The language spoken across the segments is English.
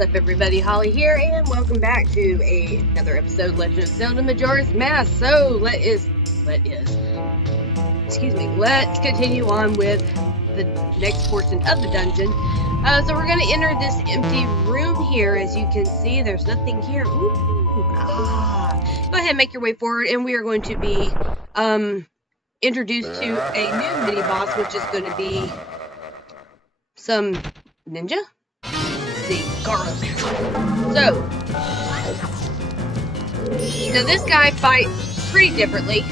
up, everybody? Holly here, and welcome back to another episode of Legend of Zelda Majora's Mask. So, let's continue on with the next portion of the dungeon. So we're going to enter this empty room here. As you can see, there's nothing here. Ooh, Go ahead and make your way forward, and we are going to be introduced to a new mini-boss, which is going to be some ninja? See, Garlic. So this guy fights pretty differently.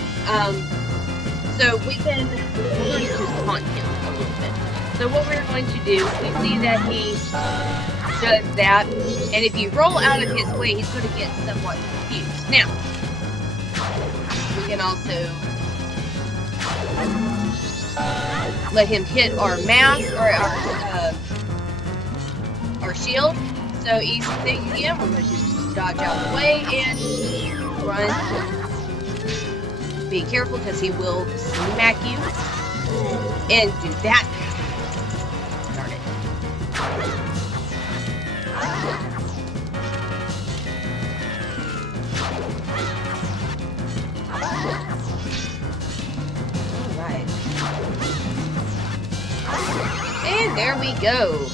So we're going to taunt him a little bit. So what we're going to do, we see that he does that, and if you roll out of his way, he's going to get somewhat confused. Now, we can also let him hit our mask or our shield. So easy thing again, we're going to just dodge out of the way and run. Be careful because he will smack you. And do that. Darn it. Alright. And there we go.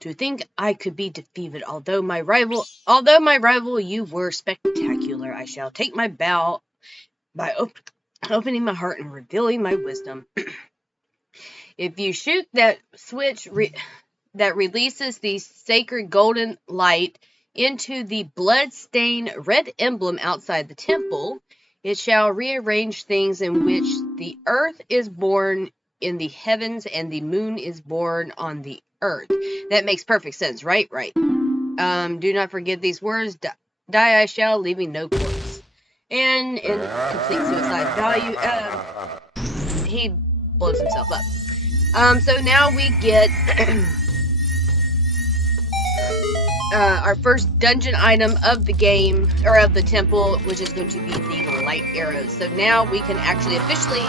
To think I could be defeated, although my rival, you were spectacular. I shall take my bow by opening my heart and revealing my wisdom. If you shoot that switch that releases the sacred golden light into the blood-stained red emblem outside the temple, it shall rearrange things in which the earth is born in the heavens and the moon is born on the earth. That makes perfect sense, right? Right. Do not forget these words. Die I shall, leaving no corpse. And in complete suicide value, he blows himself up. So now we get our first dungeon item of the game, or of the temple, which is going to be the light arrows. So now we can actually officially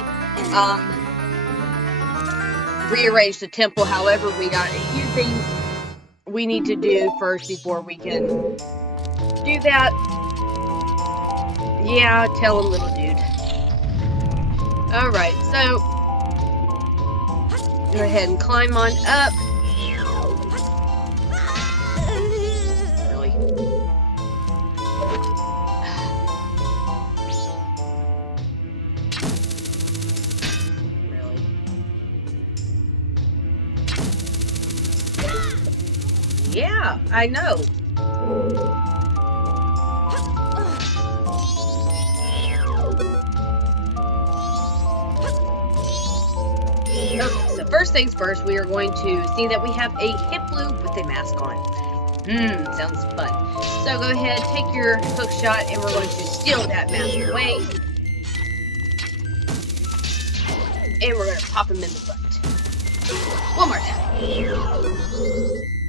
rearrange the temple. However, we got a few things we need to do first before we can do that. Yeah, tell him, little dude. Alright, so go ahead and climb on up. Really? Yeah, I know. Okay, so first things first, we are going to see that we have a Hiplu with a mask on. Sounds fun. So go ahead, take your hook shot, and we're going to steal that mask away. And we're going to pop him in the butt. One more time.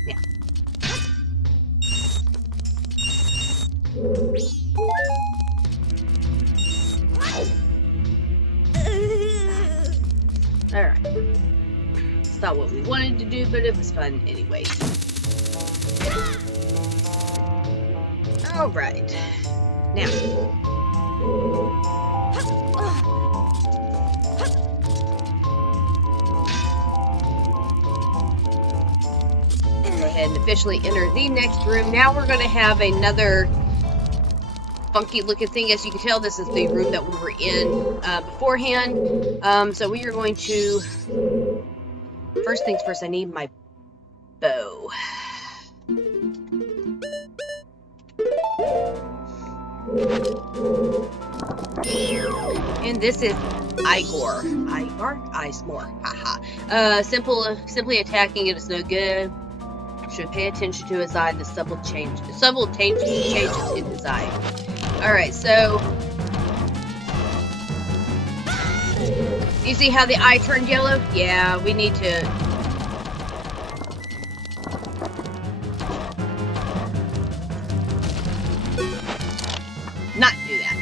Yeah. Alright. It's not what we wanted to do, but it was fun anyways. Alright. Now. Go ahead and officially enter the next room. Now we're going to have another funky looking thing. As you can tell, this is the room that we were in beforehand. So we are going to, first things first, I need my bow. And this is Igor. More. Haha. Simply attacking it is no good. Should pay attention to his eye. The subtle changes in his eye. Alright, so you see how the eye turned yellow? Yeah, we need to not do that.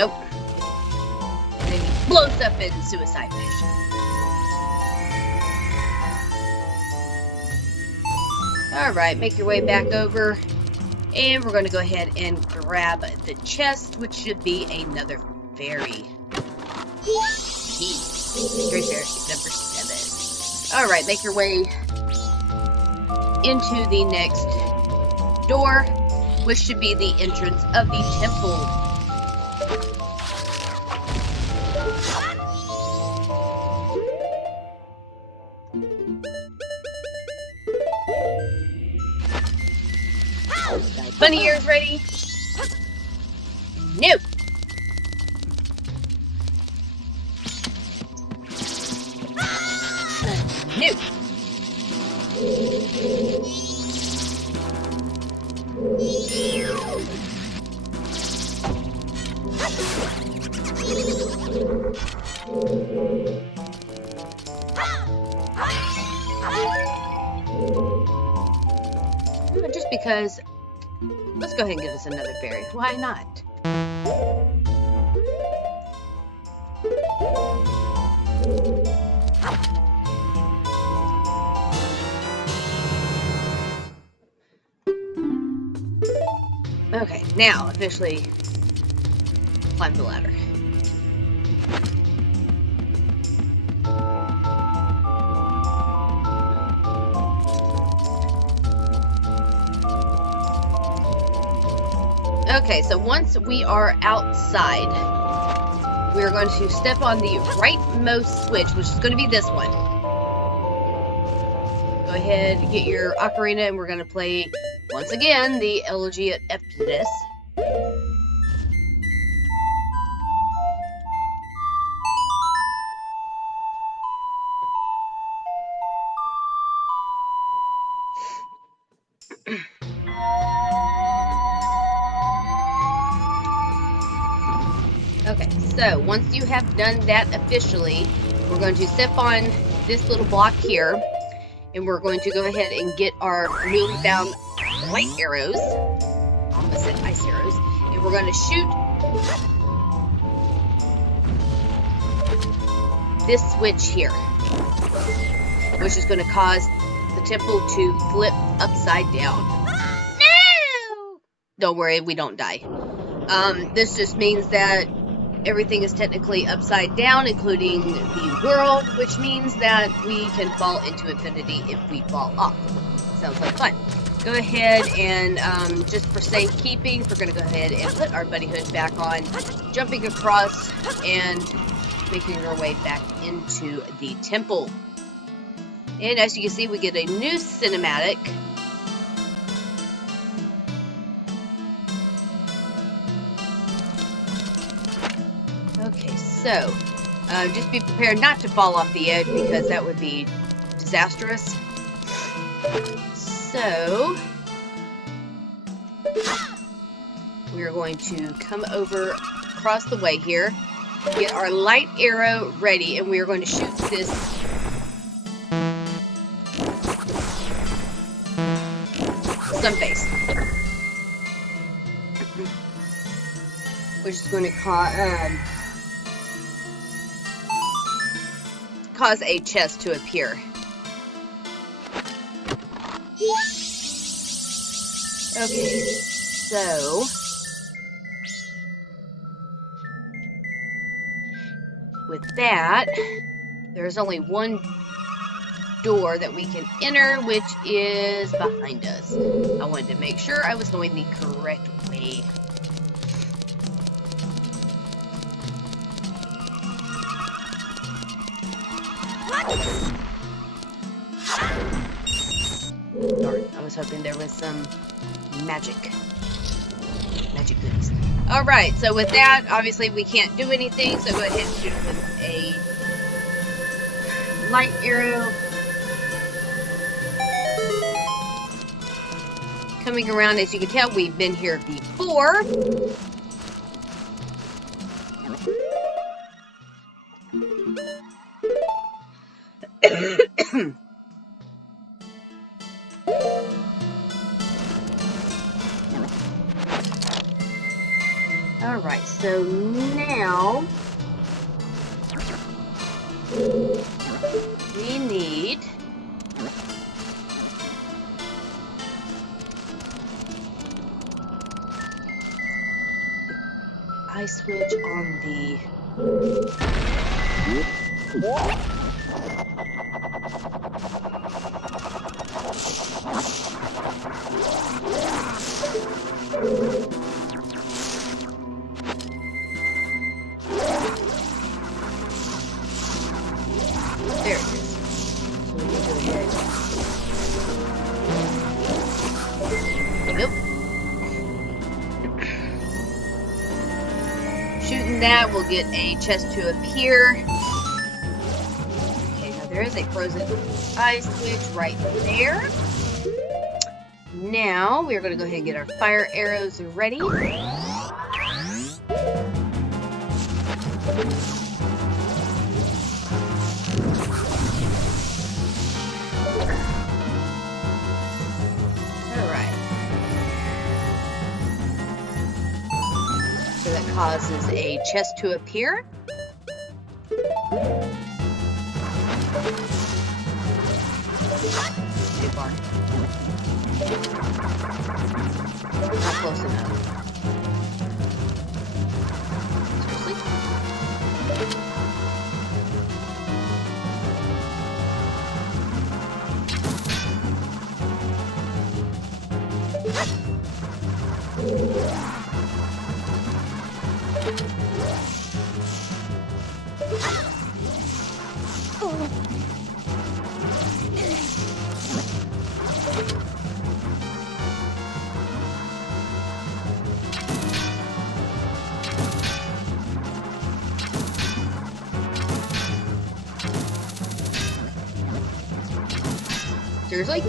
Nope. And then he blows up in suicide fashion. Alright, make your way back over. And we're going to go ahead and grab the chest, which should be another fairy. Mystery fairy number 7. Alright, make your way into the next door, which should be the entrance of the temple. Bunny ears ready? No. No. Just because, let's go ahead and give us another fairy. Why not? Okay, now officially climb the ladder. Okay, so once we are outside, we are going to step on the rightmost switch, which is going to be this one. Go ahead and get your ocarina, and we're going to play, once again, the Elegy at Pt2. Okay, so once you have done that officially, we're going to step on this little block here, and we're going to go ahead and get our newly found light arrows. I almost said ice arrows. And we're going to shoot this switch here, which is going to cause the temple to flip upside down. No! Don't worry, we don't die. This just means that everything is technically upside down, including the world, which means that we can fall into infinity if we fall off. Sounds like fun. Go ahead and, just for safekeeping, we're going to go ahead and put our buddy hood back on, jumping across and making our way back into the temple. And as you can see, we get a new cinematic. Okay, so, just be prepared not to fall off the edge, because that would be disastrous. So, we are going to come over across the way here, get our light arrow ready, and we are going to shoot this sunface, which is going to cause a chest to appear. Okay, so with that, there's only one door that we can enter, which is behind us. I wanted to make sure I was going the correct way. Darn, I was hoping there was some magic goodies. Alright, so with that, obviously we can't do anything, so go ahead and shoot with a light arrow. Coming around, as you can tell, we've been here before. Alright, so now we need the eye switch on the there it is. So we need to go ahead. Nope. Shooting that will get a chest to appear. Okay, now there is a frozen eye switch right there. Now we're going to go ahead and get our fire arrows ready. So that causes a chest to appear. Too far. Not close enough. Seriously?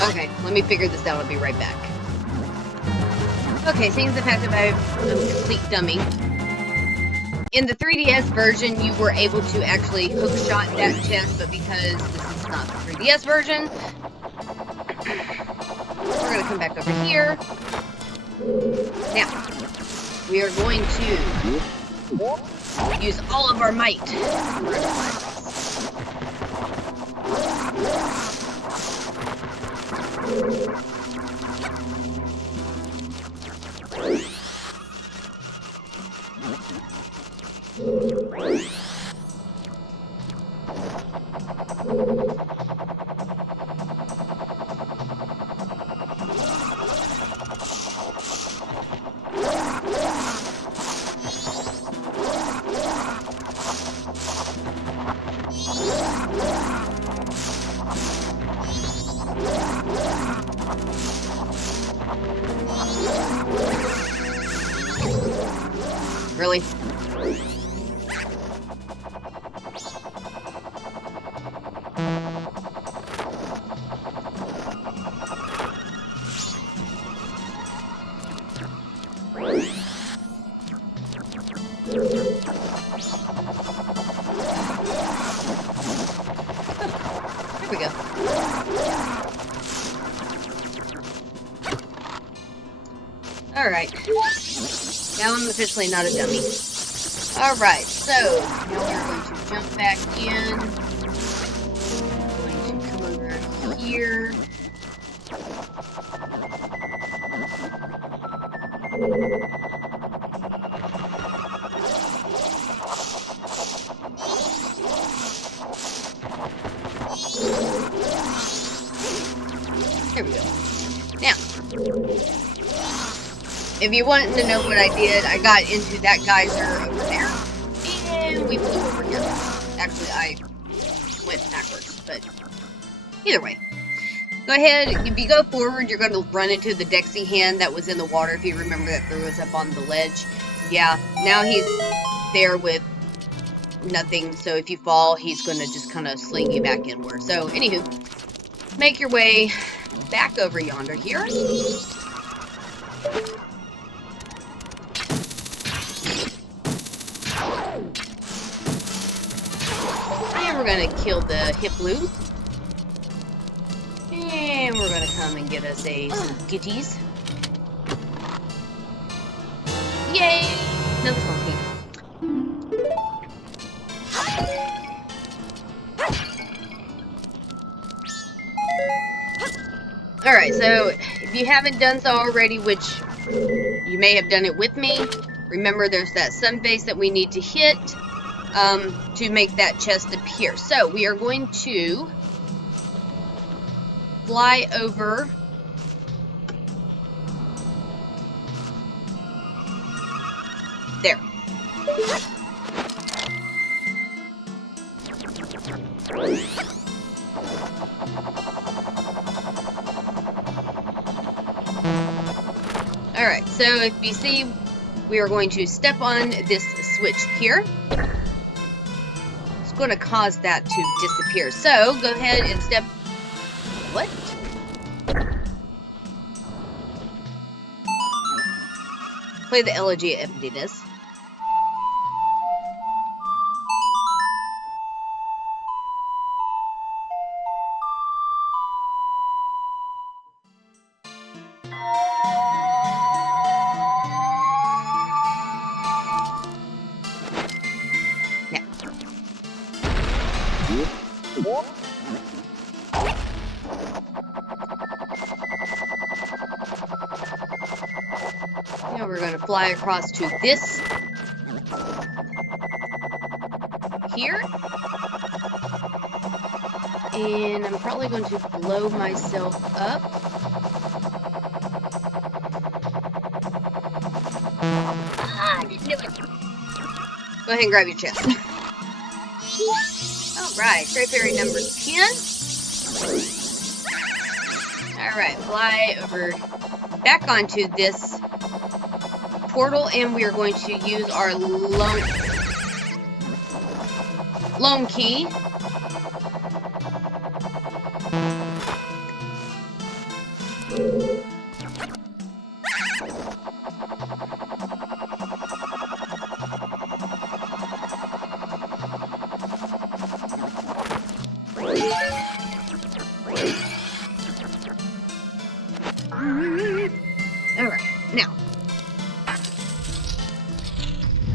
Okay, let me figure this out. I'll be right back. Okay, seeing the fact that I'm a complete dummy. In the 3DS version, you were able to actually hookshot that chest, but because this is not the 3DS version, we're going to come back over here. Now, we are going to use all of our might. Really? There we go. Alright. Now I'm officially not a dummy. Alright, so now we're going to jump back in. Going to come over here. There we go. Now, if you want to know what I did, I got into that geyser over there, and we flew over here. Actually, I went backwards, but either way. Go ahead, if you go forward, you're going to run into the Dexy hand that was in the water, if you remember that threw us up on the ledge. Yeah, now he's there with nothing, so if you fall, he's going to just kind of sling you back inward. So, anywho, make your way back over yonder here. gonna kill the Hiplu. And we're gonna come and get us some gitties. Yay! Another monkey. Alright, so if you haven't done so already, which you may have done it with me, remember there's that sun face that we need to hit to make that chest appear. So we are going to fly over there. Alright, so if you see, we are going to step on this switch here. It's going to cause that to disappear. So, go ahead and step... What? Play the Elegy of Emptiness. Now we're going to fly across to this here. And I'm probably going to blow myself up. Ah, I didn't do it. Go ahead and grab your chest. Alright, Stray Fairy number 10. Alright, fly over back onto this portal, and we are going to use our lone key.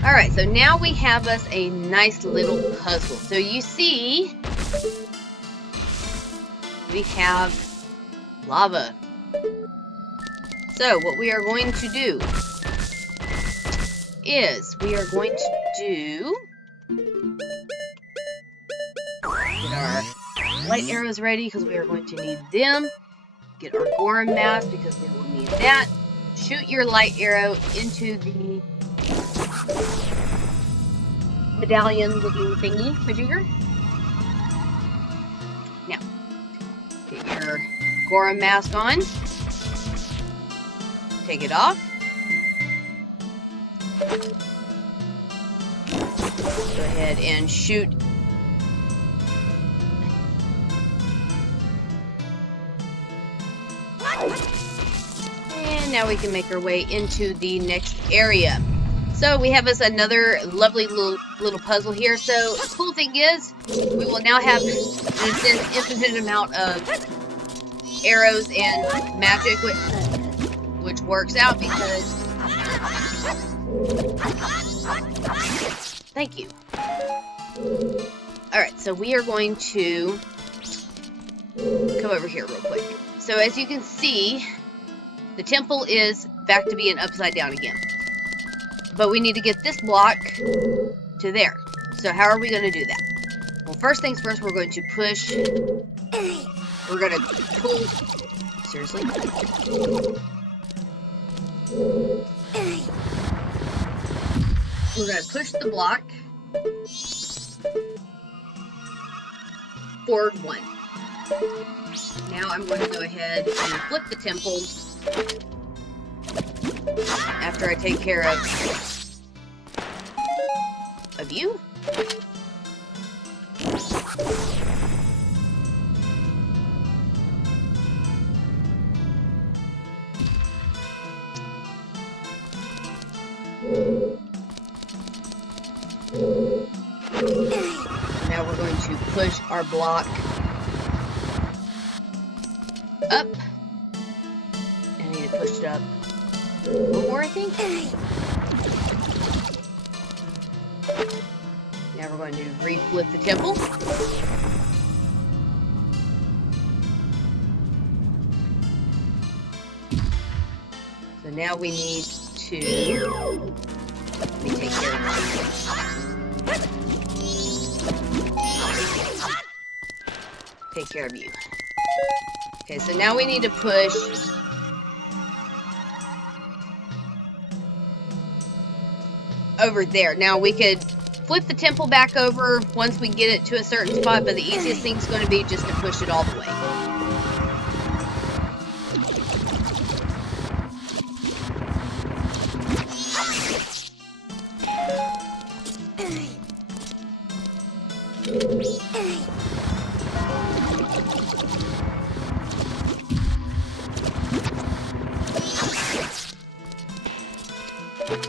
Alright, so now we have us a nice little puzzle. So you see, we have lava. So what we are going to do is we are going to get our light arrows ready because we are going to need them. Get our Goron mask because we will need that. Shoot your light arrow into the medallion looking thingy majigger. Now, get your Goron mask on. Take it off. Go ahead and shoot. And now we can make our way into the next area. So we have us another lovely little puzzle here. So the cool thing is, we will now have this infinite amount of arrows and magic, which works out because... Thank you. Alright, so we are going to come over here real quick. So as you can see, the temple is back to being upside down again. But we need to get this block to there. So how are we going to do that? Well, first things first, we're going to push. We're going to pull. Seriously? We're going to push the block forward one. Now I'm going to go ahead and flip the temple after I take care of you. Now we're going to push our block up. And I need to push it up a little more, I think. Now we're going to reflip the temple. So now we need to let me take care of this. Take care of you. Okay, so now we need to push over there. Now we could flip the temple back over once we get it to a certain spot, but the easiest thing is going to be just to push it all the way.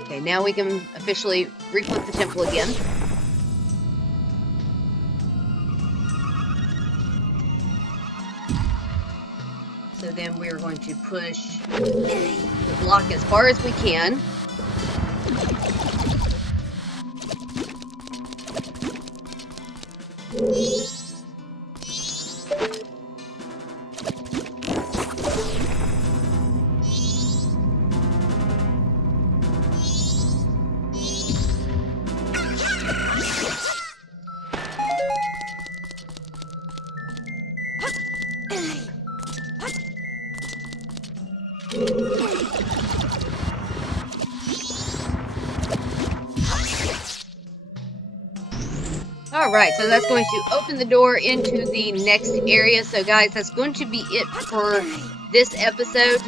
Okay, now we can officially reflip the temple again. So then we're going to push the block as far as we can. Alright, so that's going to open the door into the next area. So guys, that's going to be it for this episode.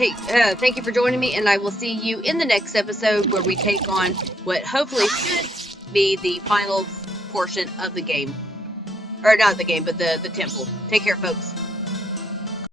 Thank you for joining me, and I will see you in the next episode where we take on what hopefully should be the final portion of the game. Or not the game, but the temple. Take care, folks.